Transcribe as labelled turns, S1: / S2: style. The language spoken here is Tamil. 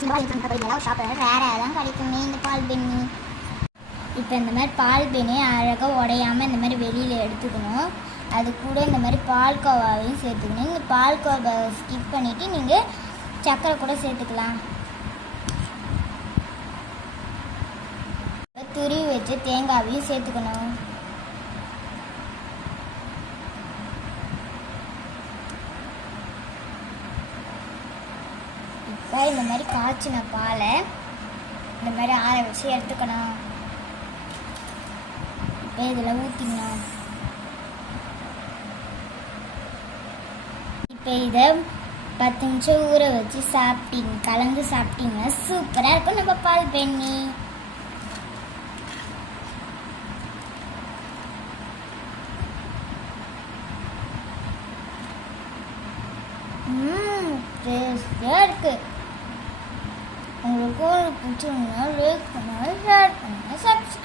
S1: இதெல்லாம் ஷாப்பில் ரேராக தான் கிடைக்குமே இந்த பால் பெண்ணி இப்போ இந்த மாதிரி பால் பெண்ணி அழகாக உடையாமல் இந்த மாதிரி வெளியில் எடுத்துக்கணும் அது கூட இந்த மாதிரி பால் கோவாவையும் சேர்த்துக்கணும் இந்த பால் கோவாவை ஸ்கிப் பண்ணிவிட்டு நீங்கள் சக்கரை கூட சேர்த்துக்கலாம் துருவி வச்சு தேங்காவையும் சேர்த்துக்கணும் இப்போ இந்த மாதிரி காய்ச்சின பாலை இந்த மாதிரி ஆற வச்சு எடுத்துக்கணும். இப்போ இதில் ஊற்றிக்கணும் இப்போ இதை பத்து நிமிஷம் ஊற வச்சு சாப்பிட்டீங்க கலந்து சாப்பிட்டீங்கன்னா சூப்பராக இருக்கும் நம்ம பால் பெண்ணி. Mmm. டேஸ்டியாக இருக்கு உங்களுக்கு பிடிச்சிருந்தா லைக் பண்ணுங்க ஷேர் பண்ணுங்க சப்ஸ்கிரைப் பண்ணுங்க